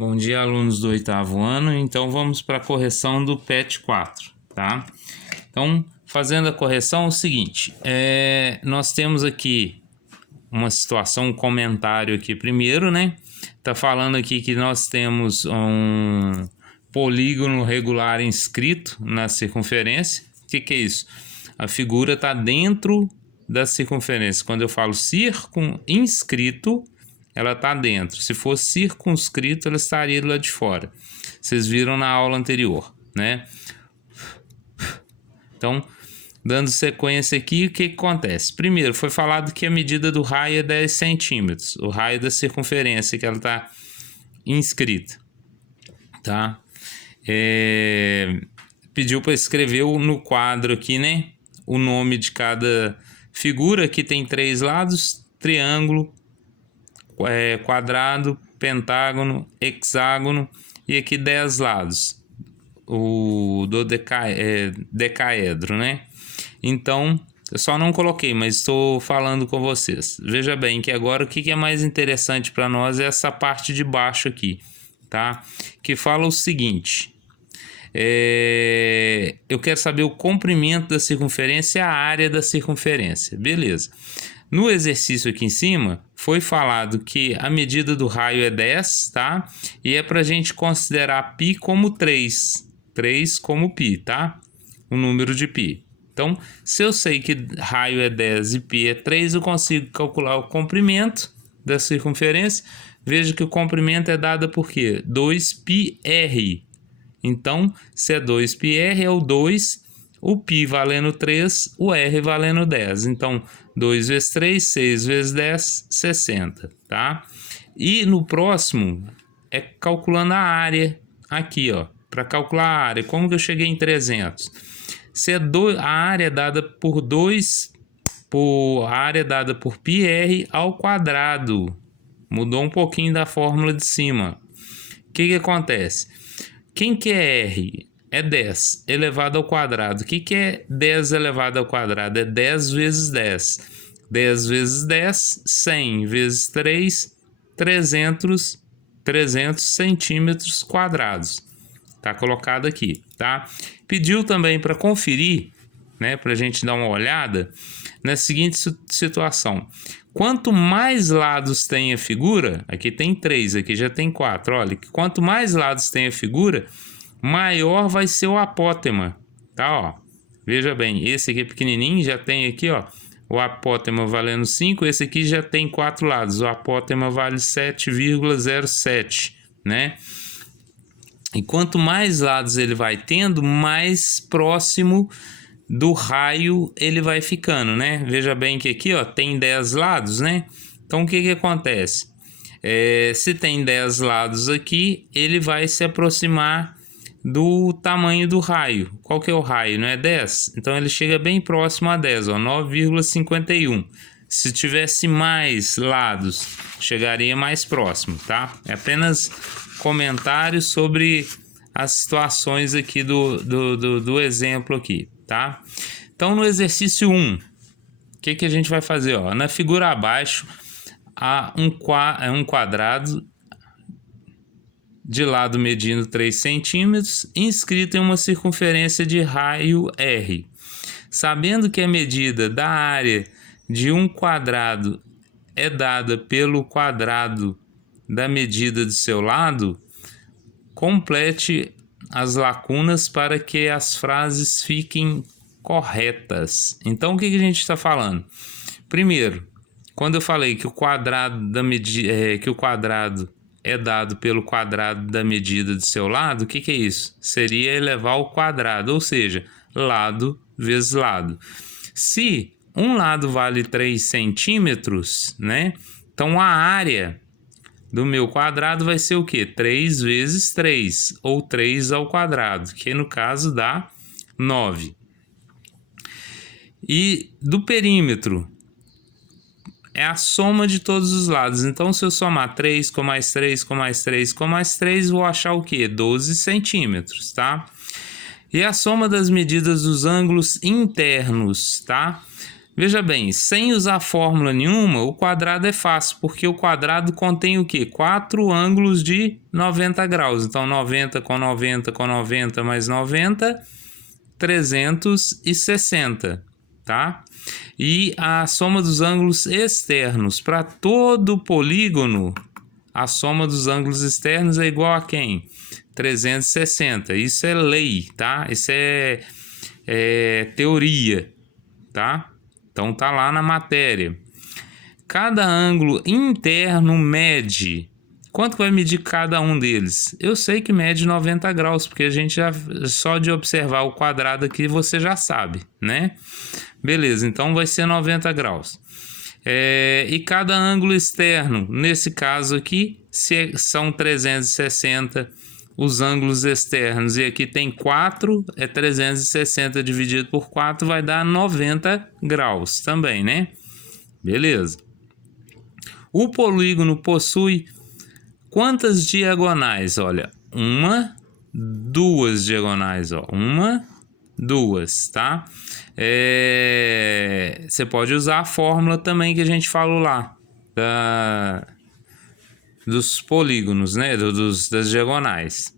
Bom dia, alunos do 8º ano. Então vamos para a correção do PET 4, tá? Então, fazendo a correção, é o seguinte, nós temos aqui uma situação, um comentário aqui primeiro, né? Tá falando aqui que nós temos um polígono regular inscrito na circunferência. O que é isso? A figura está dentro da circunferência. Quando eu falo inscrito, ela está dentro. Se fosse circunscrito, ela estaria lá de fora. Vocês viram na aula anterior, né? Então, dando sequência aqui, o que acontece? Primeiro, foi falado que a medida do raio é 10 centímetros. O raio da circunferência que ela está inscrita, tá? Pediu para escrever no quadro aqui, né? O nome de cada figura. Aqui tem 3 lados: triângulo, quadrado, pentágono, hexágono, e aqui 10 lados, o decaedro, né? Então, eu só não coloquei, mas estou falando com vocês. Veja bem que agora o que é mais interessante para nós é essa parte de baixo aqui, tá? Que fala o seguinte: eu quero saber o comprimento da circunferência e a área da circunferência. Beleza. No exercício aqui em cima, foi falado que a medida do raio é 10, tá? E é para a gente considerar π como 3. 3 como π, tá? O número de π. Então, se eu sei que raio é 10 e π é 3, eu consigo calcular o comprimento da circunferência. Veja que o comprimento é dado por quê? 2πr. Então, se é 2πr, é o 2, o π valendo 3, o r valendo 10. Então, 2 vezes 3, 6 vezes 10, 60, tá? E no próximo, é calculando a área aqui, ó. Para calcular a área, como que eu cheguei em 300? Se a área é dada por 2, a área é dada por πr ao quadrado. Mudou um pouquinho da fórmula de cima. O que acontece? Quem que é r? É 10 elevado ao quadrado. O que é 10 elevado ao quadrado? É 10 vezes 10. 10 vezes 10, 100 vezes 3, 300 centímetros quadrados. Tá colocado aqui, tá? Pediu também para conferir, né, para a gente dar uma olhada na seguinte situação. Quanto mais lados tem a figura, aqui tem 3, aqui já tem 4, olha, quanto mais lados tem a figura, maior vai ser o apótema, tá, ó. Veja bem, esse aqui é pequenininho, já tem aqui, ó, o apótema valendo 5, esse aqui já tem 4 lados, o apótema vale 7,07, né? E quanto mais lados ele vai tendo, mais próximo do raio ele vai ficando, né? Veja bem que aqui, ó, tem 10 lados, né? Então, o que acontece? Se tem 10 lados aqui, ele vai se aproximar do tamanho do raio. Qual que é o raio? Não é 10? Então, ele chega bem próximo a 10, ó, 9,51. Se tivesse mais lados, chegaria mais próximo, tá? É apenas comentários sobre as situações aqui do exemplo aqui, tá? Então, no exercício 1, o que a gente vai fazer? Ó? Na figura abaixo, há um quadrado de lado medindo 3 centímetros, inscrito em uma circunferência de raio R. Sabendo que a medida da área de um quadrado é dada pelo quadrado da medida do seu lado, complete as lacunas para que as frases fiquem corretas. Então, o que a gente está falando? Primeiro, quando eu falei que o quadrado é dado pelo quadrado da medida do seu lado, o que é isso? Seria elevar ao quadrado, ou seja, lado vezes lado. Se um lado vale 3 centímetros, né? Então, a área do meu quadrado vai ser o quê? 3 vezes 3, ou 3 ao quadrado, que no caso dá 9. E do perímetro, é a soma de todos os lados. Então, se eu somar 3 com mais 3, com mais 3, com mais 3, vou achar o quê? 12 centímetros, tá? E a soma das medidas dos ângulos internos, tá? Veja bem, sem usar fórmula nenhuma, o quadrado é fácil, porque o quadrado contém o quê? 4 ângulos de 90 graus. Então, 90 com 90 com 90 mais 90, 360, tá? E a soma dos ângulos externos para todo polígono, a soma dos ângulos externos é igual a quem? 360. Isso é lei, tá? Isso é teoria, tá? Então tá lá na matéria. Cada ângulo interno mede. Quanto vai medir cada um deles? Eu sei que mede 90 graus, porque a gente já, só de observar o quadrado aqui você já sabe, né? Beleza, então vai ser 90 graus. E cada ângulo externo, nesse caso aqui, são 360 os ângulos externos, e aqui tem 4, 360 dividido por 4 vai dar 90 graus também, né? Beleza. O polígono possui quantas diagonais? Olha, 1, 2 diagonais, ó. 1, 2, tá? Você pode usar a fórmula também que a gente falou lá, dos polígonos, né? Das diagonais,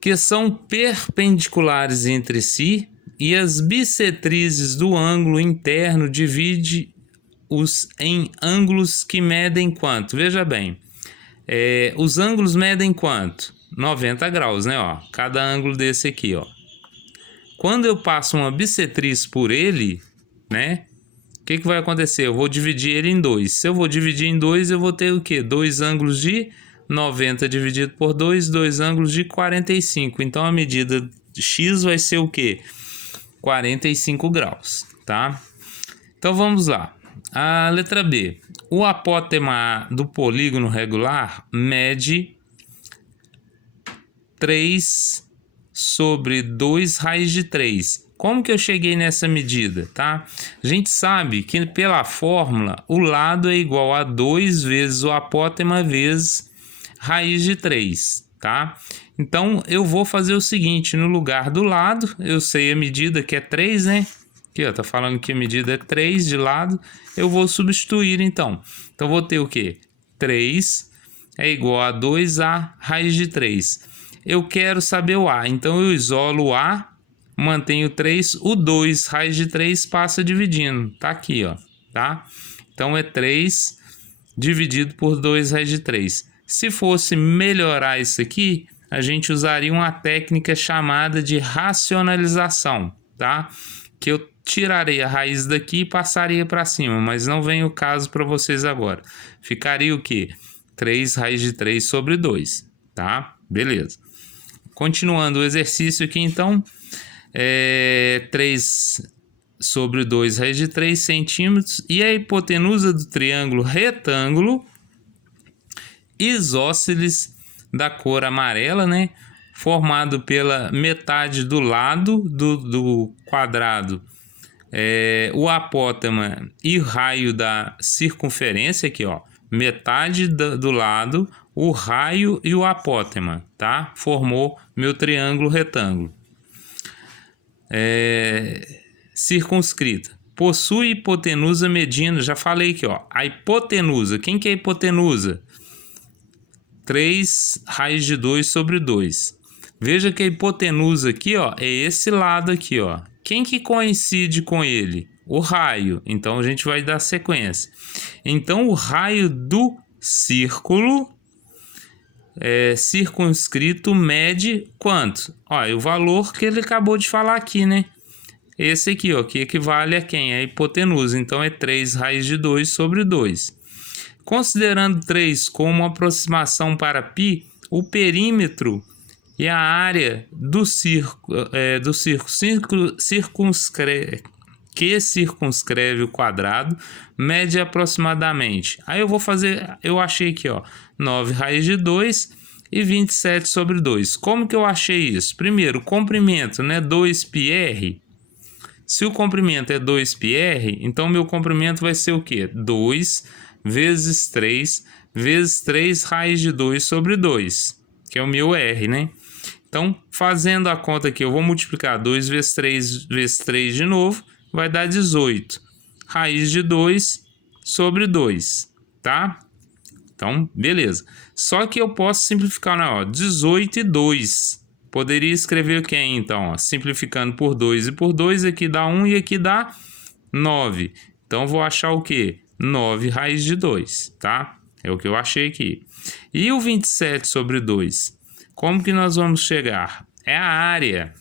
que são perpendiculares entre si, e as bissetrizes do ângulo interno divide-os em ângulos que medem quanto? Veja bem, os ângulos medem quanto? 90 graus, né? Ó, cada ângulo desse aqui, ó. Quando eu passo uma bissetriz por ele, né? O que vai acontecer? Eu vou dividir ele em 2. Se eu vou dividir em 2, eu vou ter o quê? 2 ângulos de 90 dividido por 2, 2 ângulos de 45. Então, a medida X vai ser o quê? 45 graus, tá? Então, vamos lá. A letra B. O apótema do polígono regular mede 3 sobre 2 raiz de 3. Como que eu cheguei nessa medida, tá? A gente sabe que pela fórmula o lado é igual a 2 vezes o apótema vezes raiz de 3, tá? Então eu vou fazer o seguinte, no lugar do lado, eu sei a medida que é 3, né? Aqui, ó, tá falando que a medida é 3 de lado, eu vou substituir então. Então vou ter o quê? 3 é igual a 2A raiz de 3. Eu quero saber o A, então eu isolo o A, mantenho 3, o 2 raiz de 3 passa dividindo, tá aqui, ó, tá? Então é 3 dividido por 2 raiz de 3. Se fosse melhorar isso aqui, a gente usaria uma técnica chamada de racionalização, tá? Que eu tiraria a raiz daqui e passaria para cima, mas não vem o caso para vocês agora. Ficaria o quê? 3 raiz de 3 sobre 2, tá? Beleza. Continuando o exercício aqui, então, 3 sobre 2 raiz de 3 centímetros, e a hipotenusa do triângulo retângulo isósceles da cor amarela, né? Formado pela metade do lado do quadrado, o apótema e o raio da circunferência aqui, ó, metade do lado, o raio e o apótema, tá? Formou meu triângulo retângulo. Circunscrita. Possui hipotenusa medindo, já falei aqui, ó, a hipotenusa. Quem que é a hipotenusa? 3 raiz de 2 sobre 2. Veja que a hipotenusa aqui, ó, é esse lado aqui, ó. Quem que coincide com ele? O raio. Então, a gente vai dar sequência. Então, o raio do círculo circunscrito mede quanto? Ó, o valor que ele acabou de falar aqui, né? Esse aqui, ó, que equivale a quem? A hipotenusa. Então, é 3 raiz de 2 sobre 2. Considerando 3 como aproximação para π, o perímetro e a área do círculo que circunscreve o quadrado mede aproximadamente. Aí eu achei aqui, ó, 9 raiz de 2 e 27 sobre 2. Como que eu achei isso? Primeiro, o comprimento, né, 2πr. Se o comprimento é 2πr, então meu comprimento vai ser o quê? 2 vezes 3 vezes 3 raiz de 2 sobre 2, que é o meu r, né? Então, fazendo a conta aqui, eu vou multiplicar 2 vezes 3 de novo, vai dar 18. Raiz de 2 sobre 2, tá? Então, beleza. Só que eu posso simplificar, né? Ó, 18 e 2. Poderia escrever o que então? Ó, simplificando por 2 e por 2, aqui dá 1 e aqui dá 9. Então, vou achar o quê? 9 raiz de 2, tá? É o que eu achei aqui. E o 27 sobre 2? Como que nós vamos chegar? É a área.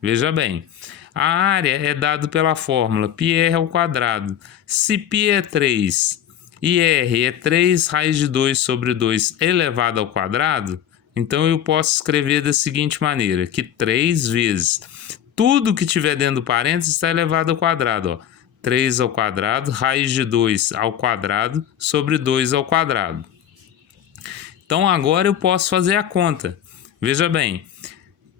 Veja bem, a área é dada pela fórmula πr ao quadrado. Se π é 3 e r é 3 raiz de 2 sobre 2 elevado ao quadrado, então eu posso escrever da seguinte maneira, que 3 vezes tudo que tiver dentro do parênteses está elevado ao quadrado, ó. 3 ao quadrado, raiz de 2 ao quadrado sobre 2 ao quadrado. Então agora eu posso fazer a conta. Veja bem,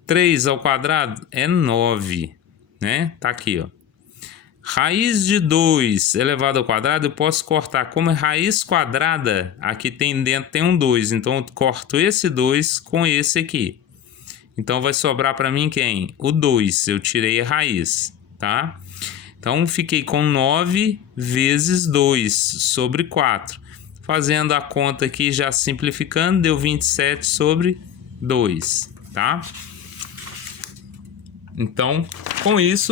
3 ao quadrado é 9, né? Tá aqui, ó. Raiz de 2 elevado ao quadrado, eu posso cortar como é raiz quadrada, aqui tem dentro tem um 2, então eu corto esse 2 com esse aqui. Então vai sobrar para mim quem? O 2, eu tirei a raiz, tá? Então fiquei com 9 vezes 2 sobre 4. Fazendo a conta aqui, já simplificando, deu 27 sobre 2, tá? Então, com isso,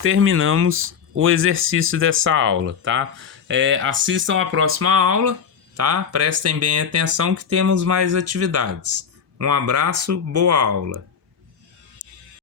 terminamos o exercício dessa aula, tá? Assistam a próxima aula, tá? Prestem bem atenção que temos mais atividades. Um abraço, boa aula!